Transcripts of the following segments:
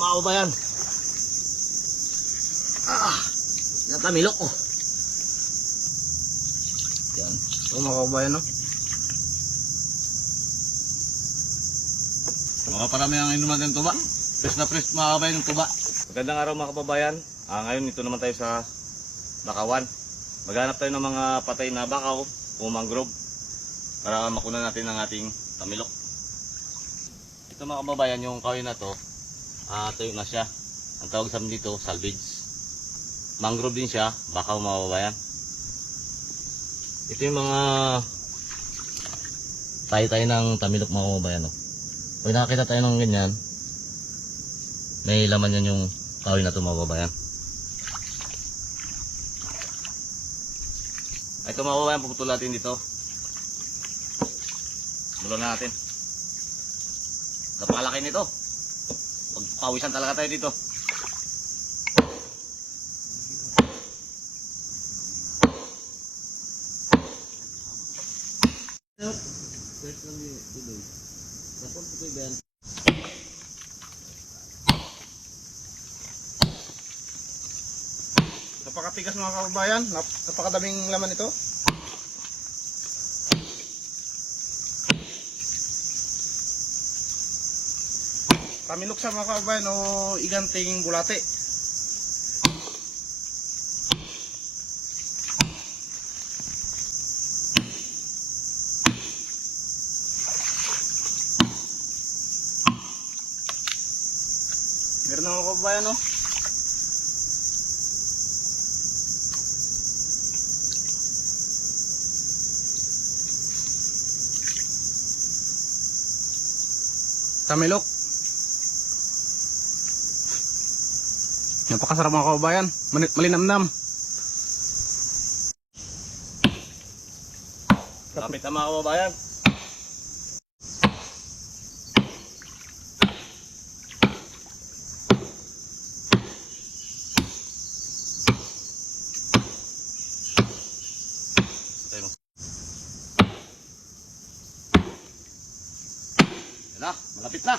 mga kababayan. Natamilok ko. Yan. Ito mga kababayan, no? Mga parami ang inuman ng tuba. Press na press mga kababayan ng tuba. Magandang araw mga kababayan. Ngayon ito naman tayo sa Bakawan. Maghanap tayo ng mga patay na bakaw o mangrove para makunan natin ang ating tamilok. Ito mga kababayan, yung kawin na to, tuyo na siya. Ang tawag sa amin dito, salvage. Mangrove din siya, bakaw mga kababayan. Ito yung mga tayo ng tamilok mga kababayan. No? Pag nakakita tayo ng ganyan, may laman yan yung kawin na to mga kababayan. Ito mga kababayan, puputol natin dito. Bulon natin. Napakalaki nito. Pagpawisan talaga tayo dito. Napakatigas mga kababayan, napakadaming laman ito. Tamilok sa mga kababayan o iganting bulate. Meron na mga kababayan, no? Tamilok. Napakasarap mga kababayan, malinamnam. Kapit na mga kababayan. Yan na, malapit na.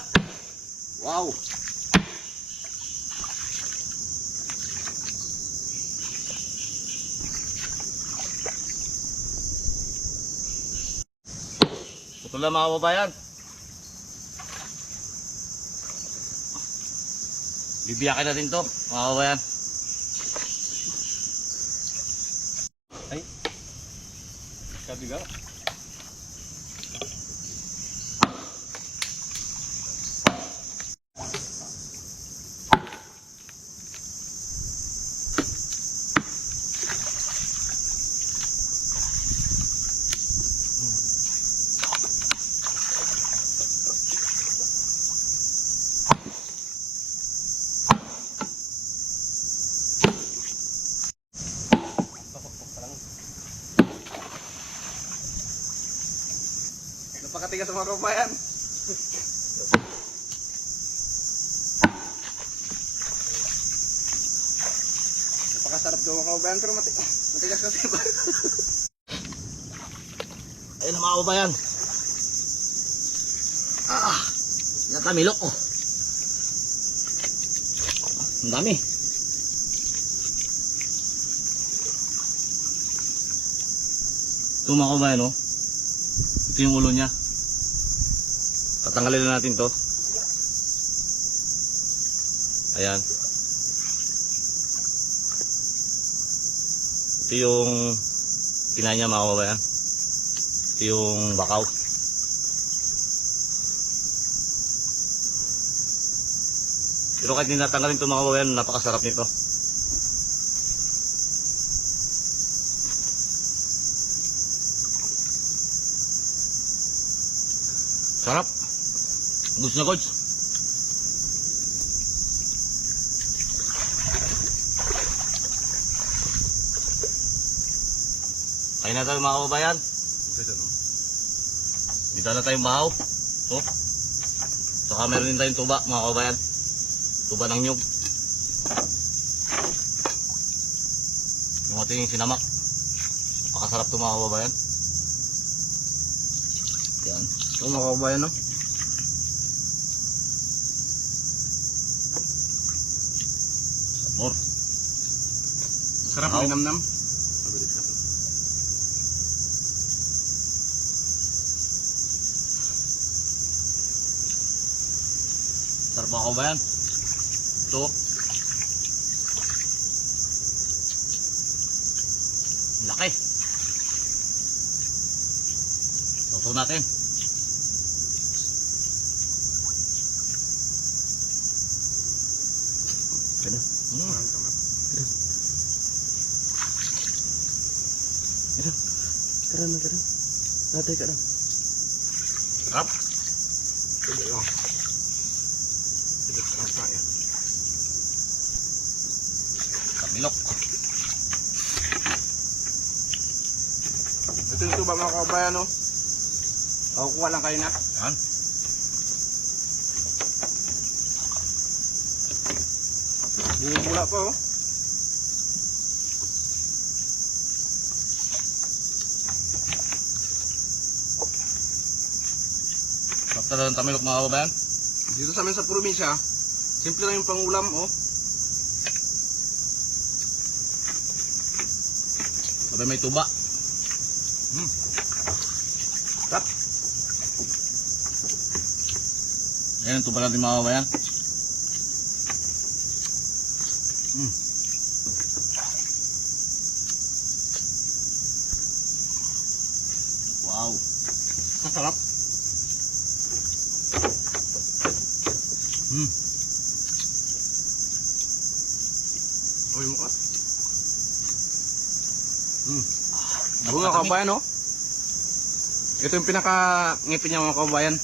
Wow. Putol na mga kababayan. Bibiyakin natin to mga kababayan. Ay, kabigaw. Napakatigas mga kababayan. Napakasarap ito mga kababayan, pero matigas kasi. Ayun na mga kababayan. Natamilok ko. Ang dami. Ito mga kababayan, no? Ito yung ulo niya. Tatanggalin na natin to. Ayan. Ito yung kinain niya mga kababayan. Ito yung bakaw. Pero kahit hindi natanggalin ito mga kababayan, napakasarap nito. Sarap. Gusto na coach. Kain na tayo mga kababayan. Dito na tayong bahaw. Oh. Saka meron din tayong tuba mga kababayan. Tuba ng nyug. Yung ating sinamak. Pakasarap ito mga kababayan. Yan. Ito mga kababayan, no? Or, Sarap, Wow. linamnam. sarap mga kabayan. Ito. Laki. Suso natin. Karan. Natay karan. Sarap. Tamilok. Ito yung tuba mga kabayan, no? Kukuha lang kayo na. Yan. Bumubula pa, oh. Sarap talaga ng tamilok mga kabayan. Dito sa amin sa probinsya, simple lang yung pangulam, oh. Sabay may tuba. Sarap. Yan ang tuba natin mga kabayan. Wow. Masarap. Oh, yung mukha. Mga kabayan, no? Ito yung pinaka-ngipin niya mga kabayan.